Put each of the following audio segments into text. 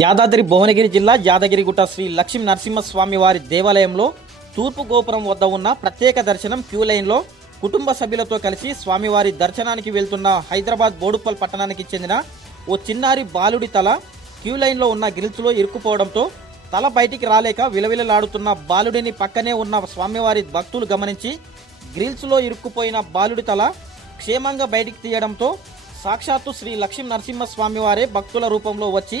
యాదాద్రి భువనగిరి జిల్లా యాదగిరిగుట్ట శ్రీ లక్ష్మీ నరసింహస్వామి వారి దేవాలయంలో తూర్పు గోపురం వద్ద ఉన్న ప్రత్యేక దర్శనం క్యూ లైన్లో కుటుంబ సభ్యులతో కలిసి స్వామివారి దర్శనానికి వెళ్తున్న హైదరాబాద్ బోడుప్పల్ పట్టణానికి చెందిన ఓ చిన్నారి బాలుడి తల క్యూ లైన్లో ఉన్న గ్రిల్స్లో ఇరుక్కుపోవడంతో తల బయటికి రాలేక విలవిలలాడుతున్న బాలుడిని పక్కనే ఉన్న స్వామివారి భక్తులు గమనించి గ్రిల్స్లో ఇరుక్కుపోయిన బాలుడి తల క్షేమంగా బయటికి తీయడంతో సాక్షాత్తు శ్రీ లక్ష్మీ నరసింహస్వామివారే భక్తుల రూపంలో వచ్చి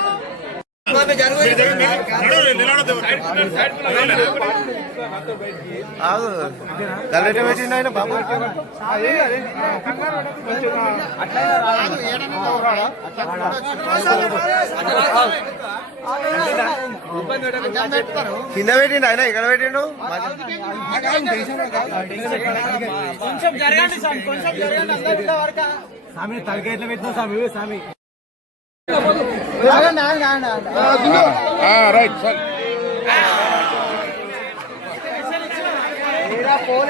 కలెక్టర్ పెట్టిండు ఆయన బాబు కింద పెట్టిండు ఆయన ఇక్కడ పెట్టిండు కొంచెం జరగండి కొంచెం జరగండి స్వామి తలకేట్లు పెట్టిన స్వామి స్వామి రైట్ సార్ ఫోన్